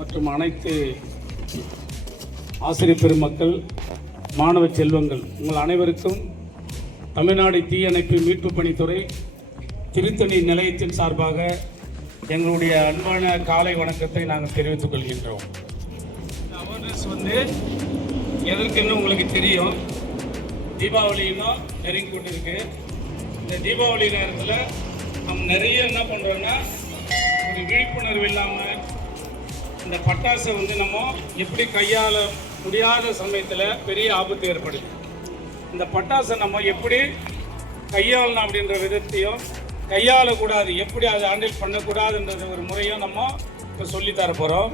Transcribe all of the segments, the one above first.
மற்றும் அனைத்து ஆசிரியர் பெருமக்கள், மாணவ செல்வங்கள், உங்கள் அனைவருக்கும் தமிழ்நாடு தீயணைப்பு மீட்பு பணித்துறை திருத்தணி நிலையத்தின் சார்பாக எங்களுடைய அன்பான காலை வணக்கத்தை நாங்கள் தெரிவித்துக் கொள்கின்றோம். இந்த அவேர்னஸ் எதற்குன்னு உங்களுக்கு தெரியும். தீபாவளியும் நெருங்கி கொண்டிருக்கு. இந்த தீபாவளி நேரத்தில் நம்ம நிறைய என்ன பண்ணுறோன்னா, ஒரு விழிப்புணர்வு இல்லாமல் இந்த பட்டாசை நம்ம எப்படி கையாள முடியாத சமயத்தில் பெரிய ஆபத்து ஏற்படுது. இந்த பட்டாசை நம்ம எப்படி கையாளணும் அப்படின்ற விதத்தையும், கையாளக்கூடாது எப்படி அதை ஹேண்டில் பண்ணக்கூடாதுன்றது ஒரு முறையும் நம்ம இப்போ சொல்லித்தர போகிறோம்.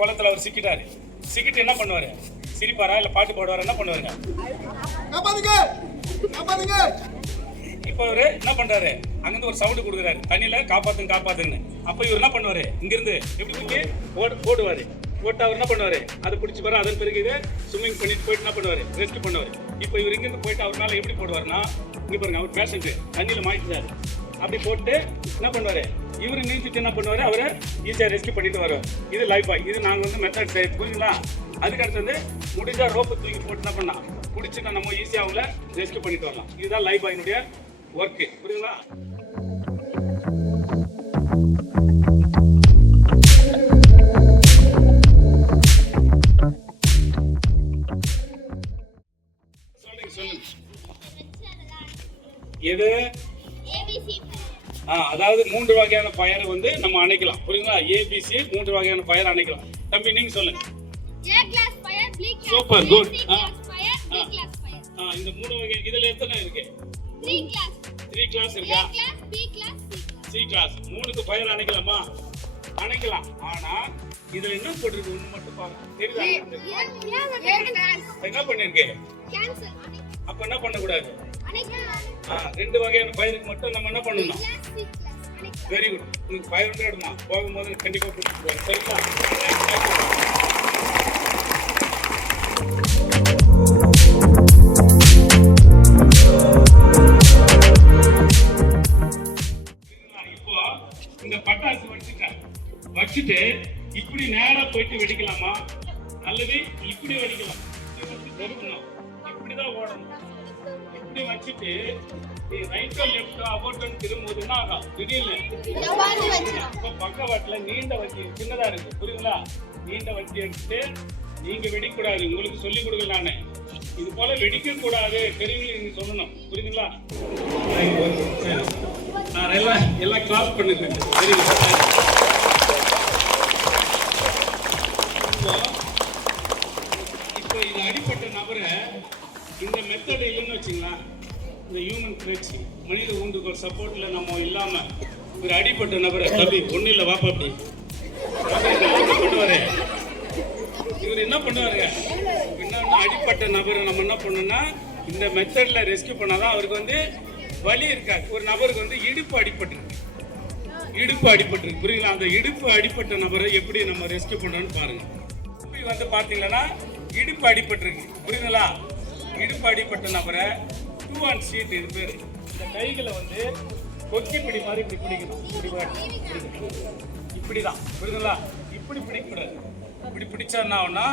குளத்துல அவர் சிக்கிட்டு என்ன பண்ணுவாரு? சிரிப்பாரா இல்ல பாட்டு பாடுவாரா? என்ன பண்ணுவாருங்க? இப்ப அவரு என்ன பண்றாரு? அங்கிருந்து ஒரு சவுண்ட் கொடுக்குறாரு, தண்ணியில காப்பாத்துன்னு. அப்ப இவர் என்ன பண்ணுவாரு? இங்கிருந்து எப்படி ஓடுவாரு. ஓட்டு அவர் என்ன பண்ணுவாரு? அதை பிடிச்சி வர, அதன் பிறகு இது ஸ்விம்மிங் பண்ணிட்டு போயிட்டு என்ன பண்ணுவாரு? ரெஸ்ட் பண்ணுவாரு. இப்ப இவர் இங்கிருந்து போயிட்டு அவர் மேல எப்படி போடுவாருன்னா, இங்க பாருங்க, அவர் பேஷண்ட் தண்ணியில மாட்டிட்டாரு. அப்படி போட்டு என்ன பண்ணுவாரு? இவரு நீஞ்சிட்டு என்ன பண்ணுவாரு? அவரை ஈஸியாக ரெஸ்கியூ பண்ணிட்டு வருவார். இது லைஃப் பாய். இது நாங்கள் மெத்தட் செய்ய புரியுங்களா? அதுக்கடுத்து முடிஞ்சா ரோப்பு தூக்கி போட்டு என்ன பண்ணலாம், பிடிச்சிட்டு நம்ம ஈஸியாக அவங்கள ரெஸ்கியூ பண்ணிட்டு வரலாம். இதுதான் லைஃப் பாயினுடைய ஒர்க்கு, புரியுங்களா? சொல்லுங்க. எது? அதாவது 3 வகையான ஃபயர் நம்ம அணைக்கலாம், புரியுங்களா? ஏபிசி 3 வகையான ஃபயர் அணைக்கலாம். தம்பி நீங்க சொல்லுங்க. A class fire, B class super good. Fire, C class fire. இந்த 3 வகை இதுல எத்தனை இருக்கு? 3 கிளாஸ் இருக்கா? A class, B class, C class. 3க்கு ஃபயர் அணைக்கலாமா? அணைக்கலாம். ஆனா இதுல என்ன போட்டுருக்கு ஒண்ணு மட்டும் பாருங்க. தெரியுதா? ஏ கிளாஸ் என்ன பண்ணிருக்கு? கேன்சல். அப்ப என்ன பண்ண கூடாது? அணைக்கலாம். 2 வகையான ஃபயருக்கு மட்டும் நம்ம என்ன பண்ணணும்? Very good. உங்களுக்கு 500 போகும்போது கண்டிப்பா பிடிச்சிட்டு போறேன், சரிங்களா? இப்போ இந்த பட்டாசு வச்சுட்டு இப்படி நேரா போயிட்டு வெடிக்கலாமா அல்லது இப்படி வெடிக்கலாம்? இப்படிதான் ஓடணும். இப்படி வச்சுட்டு ரைட்டோ லெஃப்டோ அபோர்ட்னு திரும்பும்போது என்ன ஆகும்? திடீர்னு பக்கவாட்டுல நீண்ட வண்டி சின்னதா இருக்கு, புரியுங்களா? நீண்ட வண்டி எடுத்துட்டு நீங்க வெடிக்கூடாது. உங்களுக்கு சொல்லிக் கொடுக்கல நானு. இது போல வெடிக்க கூடாது, தெரியுங்களா? நீங்க சொல்லணும், புரியுதுங்களா? எல்லாம் கிளாஸ் பண்ணுங்க. இப்போ இது அடிப்பட்ட நபரை இந்த மெத்தட் இல்லைன்னு வச்சுங்களா, இந்த ஹியூமன் கிரேட்ஸ் மனித ஊண்டுகோல் சப்போர்ட்டில் நம்ம இல்லாமல் ஒரு அடிப்பட்ட நபரை தம்பி ஒன்றும் இல்லை வாப்பா அப்படி பண்ணுவார். இவர் என்ன பண்ணுவாருங்க? என்னன்னா அடிப்பட்ட நபரை நம்ம என்ன பண்ணோம்னா இந்த மெத்தடில் ரெஸ்கியூ பண்ணாதான் அவருக்கு வலி இருக்காது. ஒரு நபருக்கு இடுப்பு அடிபட்டுருக்கு, புரியுங்களா? அந்த இடுப்பு அடிப்பட்ட நபரை எப்படி நம்ம ரெஸ்கியூ பண்ணுறோன்னு பாருங்க. இப்படி பார்த்தீங்கன்னா இடுப்பு அடிபட்டுருக்கு, புரியுங்களா? இடுப்பு அடிப்பட்ட நபரை 2 on sheet இது பேர். இந்த கைகளை கொக்கி பிடி மாதிரி இப்படி பிடிக்கணும். இப்படிதான், புரியுதுங்களா? இப்படி பிடிக்கக்கூடாது. இப்படி பிடிச்சா என்ன ஆகும்னா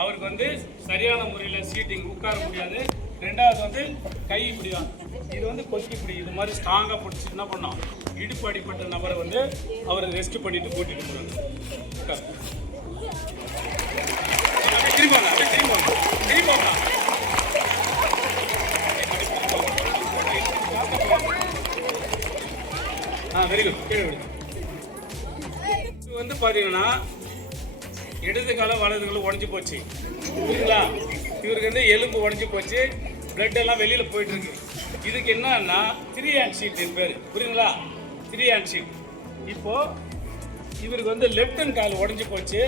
அவருக்கு சரியான முறையில் சீட்டிங் உட்கார முடியாது, ரெண்டாவது வந்து கை இப்படி தான், இது வந்து கொக்கி இப்படி இது மாதிரி ஸ்ட்ராங்காக பிடிச்சி என்ன பண்ணோம், இடுப்பு அடிப்பட்ட நபரை வந்து அவரை ரெஸ்க்யூ பண்ணிட்டு கூட்டிட்டு போறாங்க. திரும்ப வெரி குட். கீழே விடு. இது வந்து பார்த்தீங்கன்னா இடது காலம் வலது காலம் உடஞ்சி போச்சு, புரியுங்களா? இவருக்கு வந்து எலும்பு உடஞ்சி போச்சு, பிளட் எல்லாம் வெளியில் போயிட்டு இருக்கு. இதுக்கு என்னன்னா 3 ஹேண்ட் ஷீட் பேர், புரியுங்களா? 3 ஹேண்ட் ஷீட். இப்போ இவருக்கு வந்து லெஃப்ட் ஹேண்ட் கால் உடஞ்சி போச்சு,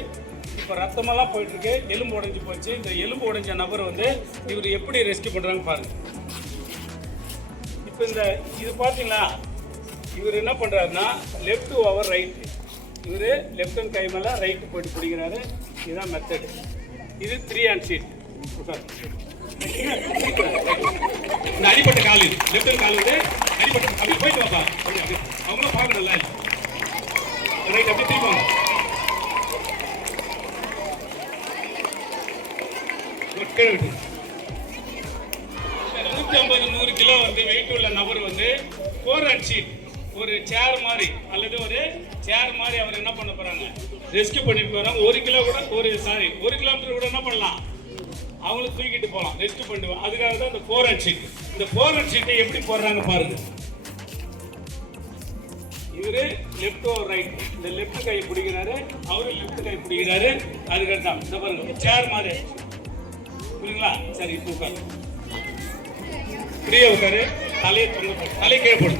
இப்போ ரத்தமெல்லாம் போயிட்டு இருக்கு, எலும்பு உடஞ்சி போச்சு. இந்த எலும்பு உடஞ்ச நபர் வந்து இவர் எப்படி ரெஸ்க்யூ பண்ணுறாங்க பாருங்க. இப்போ இந்த இது பார்த்தீங்களா, இவர் என்ன பண்ணுறாருன்னா லெஃப்ட் ஓவர் ரைட், இவர் லெஃப்ட் ஹேண்ட் கை மேலே ரைட்டு போயிட்டு பிடிக்கிறாரு. இதுதான் மெத்தடு. இது 3 ஹேண்ட் ஷீட். இந்த அடிப்பட்ட கால், லெஃப்ட் ஹேண்ட் கால் வந்து அடிப்பட்ட அப்படி போயிட்டு வாப்பா, அவங்களும் பார்க்கணும்ல, ரைட் அப்படி திருப்பாங்க. 150-100 கிலோ வந்து வெயிட் உள்ள நபர் வந்து 4 ஹேண்ட் ஷீட் ஒரு சேர் மாதிரி அல்லது ஒரு சேர் மாதிரி அவர் என்ன பண்ண போறாங்க, ரெஸ்க்யூ பண்ணிட்டு போறாங்க. 1 கிலோ கூட 1 கிலோமீட்டர் கூட என்ன பண்ணலாம், அவங்களுக்கு தூக்கிட்டு போகலாம், ரெஸ்க்யூ பண்ணுவோம். அதுக்காக தான் இந்த 4 ஹேண்ட் ஷீட். இந்த 4 ஹேண்ட் ஷீட்டை எப்படி போடுறாங்க பாருங்க. இவரு லெஃப்ட் ஓவர் ரைட், இந்த லெஃப்ட் கை பிடிக்கிறாரு, அவரு லெஃப்ட் கை பிடிக்கிறாரு. அதுக்கடுத்து தான் இந்த பாருங்க சேர் மாதிரி, புரியுங்களா? சரி, இப்போ உட்காரு, ஃப்ரீயா உட்காரு, தலையை தொங்க போடு, தலை கீழே போடு.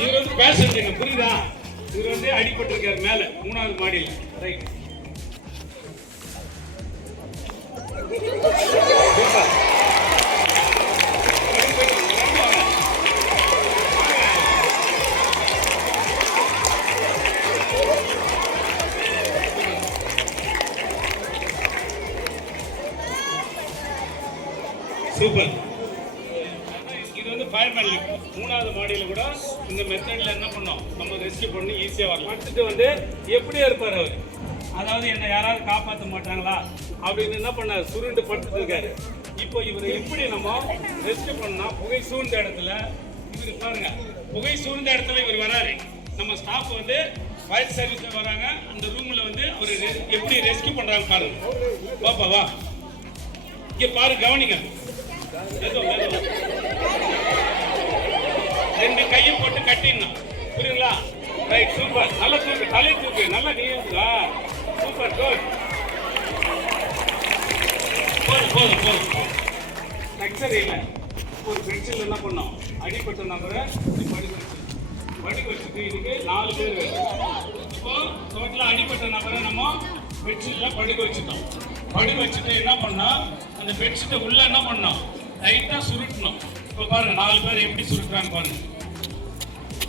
இவர் வந்து பேசஞ்சுங்க, புரியுதா? இவர் வந்து அடிபட்டிருக்காரு மேல 3வது மாடியில், ரைட். சூப்பர். இது வந்து ஃபயர்மேன் லிஃப்ட். 3வது மாடியில் கூட இந்த மெத்தடில் என்ன பண்ணோம், நம்ம ரெஸ்க்யூ பண்ணி ஈஸியாக வரலாம். அடுத்துட்டு வந்து எப்படியே இருப்பார் அவர், அதாவது என்னை யாராவது காப்பாற்ற மாட்டாங்களா அப்படின்னு என்ன பண்ணார், சுருண்டு படுத்துட்டு இருக்காரு. இப்போ இவர் எப்படி நம்ம ரெஸ்க்யூ பண்ணா, புகை சூழ்ந்த இடத்துல இவர் பாருங்க, புகை சூழ்ந்த இடத்துல இவர் வராரு. நம்ம ஸ்டாஃப் வந்து ஃபயர் சர்வீஸ் வராங்க, அந்த ரூம்ல வந்து அவர் எப்படி ரெஸ்க்யூ பண்றாங்க பாருங்க. பாப்பா வா, இங்க பாரு, கவனிங்க. 2 கையை போட்டு கட்டிடணும், புரியுங்களா? Right, super. நல்லா தூக்கு, தலை தூக்கு, நல்லா நீங்க. Super, good. போதும். லக்ஸரி இல்லை, ஒரு பென்சில் என்ன பண்ணோம், அடிப்பட்ட நபரை படுக்க வச்சுட்டு இதுக்கு 4 பேர் வேணும். இப்போ டோட்டலாக அடிப்பட்ட நபரை நம்ம பெட்ஷீட்டில் படுக்க வச்சுட்டோம். படுக்க வச்சுட்டு என்ன பண்ணோம், அந்த பெட்ஷீட்டை உள்ள என்ன பண்ணோம், டைட்டாக சுருட்டணும். இப்போ பாருங்க 4 பேர் எப்படி சுருட்டுறாங்க பாருங்க,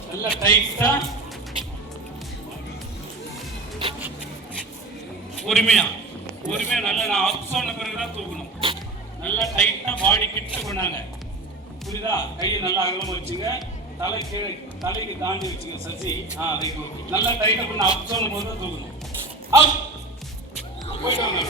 நல்லா டைட்டா பொறுமையா நல்லா நான் அப் சொன்ன பிறகுதான் தூக்கணும். நல்லா டைட்டா பாடி கிட்ட கொண்டாங்க, புரியுதா? கையை நல்லா அகலமா வச்சுங்க, தலை கீழே தலைக்கு தாண்டி வச்சுங்க. Sasi right, okay. நல்லா டைட்டா பண்ண அப் சொன்னும் போது தான் தூக்கணும். அப் போயிட்டு வாங்க.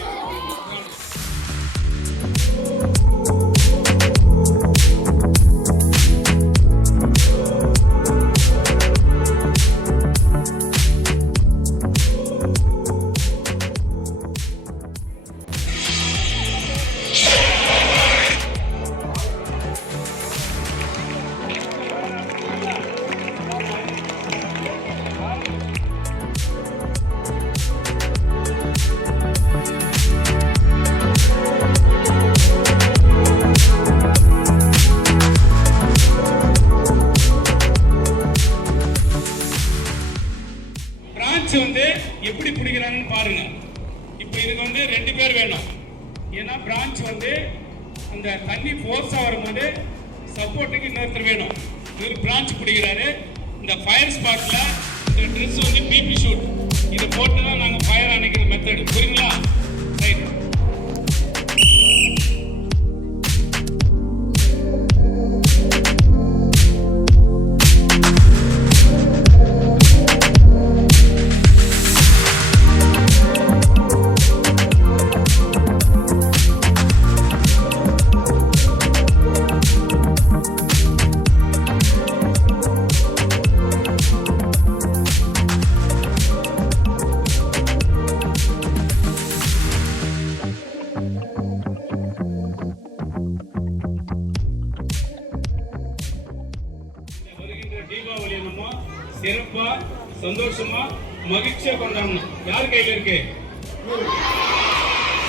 வந்து எப்படி பிடிக்கிறாங்கன்னு பாருங்க. இப்போ இதுக்கு வந்து 2 பேர் வேணும். ஏன்னா பிரான்ச் வந்து அந்த தண்ணி ஃபோர்ஸா வரும்போது சப்போர்ட்டுக்கு இன்னொருத்தர் வேணும். இவர் பிரான்ச் பிடிக்கிறாரு. இந்த ஃபயர் ஸ்பாட்ல இந்த ட்ரெஸ் வந்து பிபி ஷூட், இதை போட்டு தான் நாங்கள் ஃபயர் அணைக்கிற மெத்தடு, புரியுங்களா? ரைட். சந்தோஷமா மகிழ்ச்சியா கொண்டாடணும். யார் கையில இருக்கு?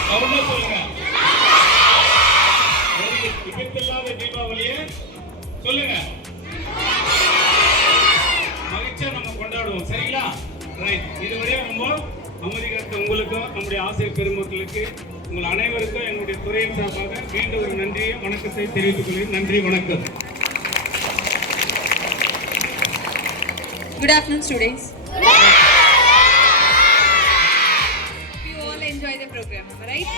சவுண்டா சொல்லுங்க. விபத்தில்லாத தீபாவளியை சொல்லுங்க. மகிழ்ச்சியா நம்ம கொண்டாடுவோம். சரிங்களா? ரைட். இதுவரையும் நம்ம அமைதிக்காத்த உங்களுக்கும் நம்முடைய ஆசிரியர் பெருமக்களுக்கு உங்கள் அனைவருக்கும் என்னுடைய துறையின் சார்பாக மீண்டும் ஒரு நன்றியை வணக்கத்தை தெரிவித்துக் கொள்கிறேன். நன்றி, வணக்கம். Good afternoon, students. You all enjoy the program, am I right?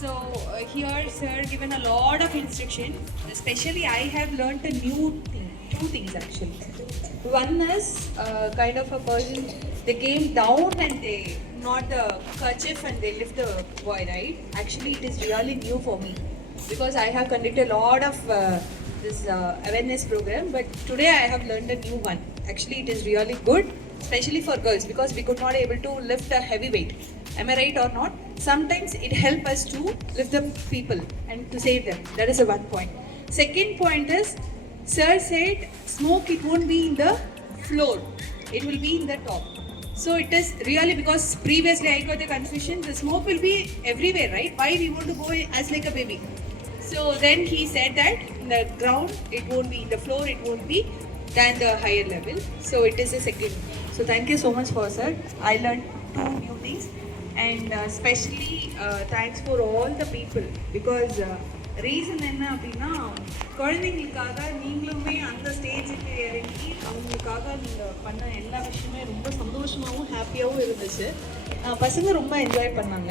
So here, sir, given a lot of instruction. Especially, I have learnt a new thing. Two things actually. One is kind of a person. They came down and they not the kerchief and they lift the boy, right? Actually, it is really new for me because I have conducted a lot of this awareness program, but today I have learned a new one. Actually, it is really good, especially for girls, because we could not able to lift a heavy weight. Am I right or not? Sometimes it help us to lift the people and to save them. That is a one point. Second point is, sir said smoke, it won't be in the floor, it will be in the top. So it is really, because previously I got the confusion, the smoke will be everywhere, right? Why we want to go as like a baby? So then he said that in the ground it won't be, in the floor it won't be, than the higher level. So it is a second. So thank you so much for sir. I learned two new things, and especially thanks for all the people, because reason என்ன அப்படின்னா, குழந்தைங்களுக்காக நீங்களுமே அந்த ஸ்டேஜுக்கு இறங்கி அவங்களுக்காக நீங்கள் பண்ண எல்லா விஷயமே ரொம்ப சந்தோஷமாகவும் ஹாப்பியாகவும் இருந்துச்சு. பசங்க ரொம்ப என்ஜாய் பண்ணாங்க.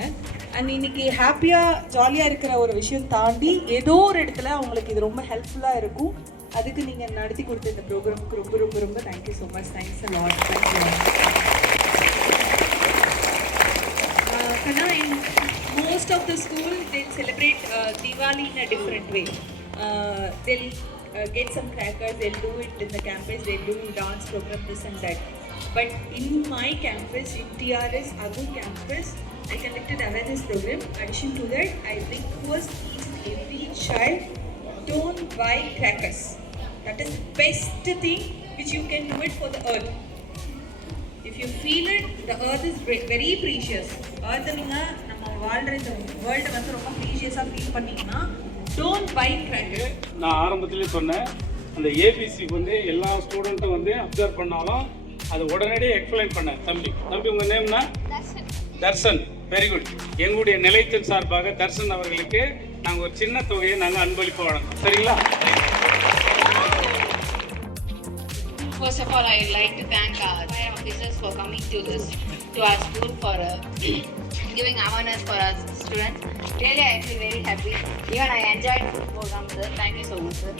அண்ட் இன்னைக்கு ஹாப்பியாக ஜாலியாக இருக்கிற ஒரு விஷயம் தாண்டி ஏதோ ஒரு இடத்துல அவங்களுக்கு இது ரொம்ப ஹெல்ப்ஃபுல்லாக இருக்கும். அதுக்கு நீங்கள் நடத்தி கொடுத்த இந்த ப்ரோக்ராமுக்கு ரொம்ப ரொம்ப ரொம்ப thank you so much. Thanks a lot. Thank you. In most of the school, they'll celebrate Diwali in a different way. They'll get some crackers, they'll do it in the campus, they'll do dance program, this and that. But in my campus, in TRS Agu campus, I conducted awareness program. In addition to that, I request each and every child, don't buy crackers. That is the best thing which you can do it for the earth. If you feel it, the earth is very precious. Earth நீங்கள் நம்ம வாழ்கிற இந்த வேர்ல்டை வந்து ரொம்ப ப்ரீஷியஸாக feel பண்ணிங்கன்னா, don't by cracker. நான் ஆரம்பத்திலே சொன்னேன், அந்த ஏபிசிக்கு வந்து எல்லா ஸ்டூடெண்ட்டும் வந்து அப்சர்வ் பண்ணாலும் அது உடனடியே எக்ஸ்பிளைன் பண்ணேன். தம்பி உங்கள் நேம்னா? தர்ஷன். Very good. எங்களுடைய நிலையத்தின் சார்பாக தர்ஷன் அவர்களுக்கு நாங்கள் ஒரு சின்ன தொகையை நாங்கள் அன்பளிப்பு வழங்குறோம். சரிங்களா? First of all, I would like to thank our fire officers for coming to our school for giving awareness for our students. Really, I feel very happy. Even I enjoyed the program, sir. Thank you so much, sir.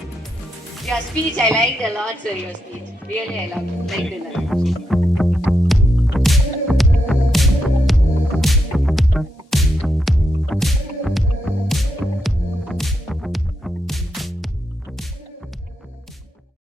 Your speech, I liked a lot, sir. Your speech, really, I liked it a lot.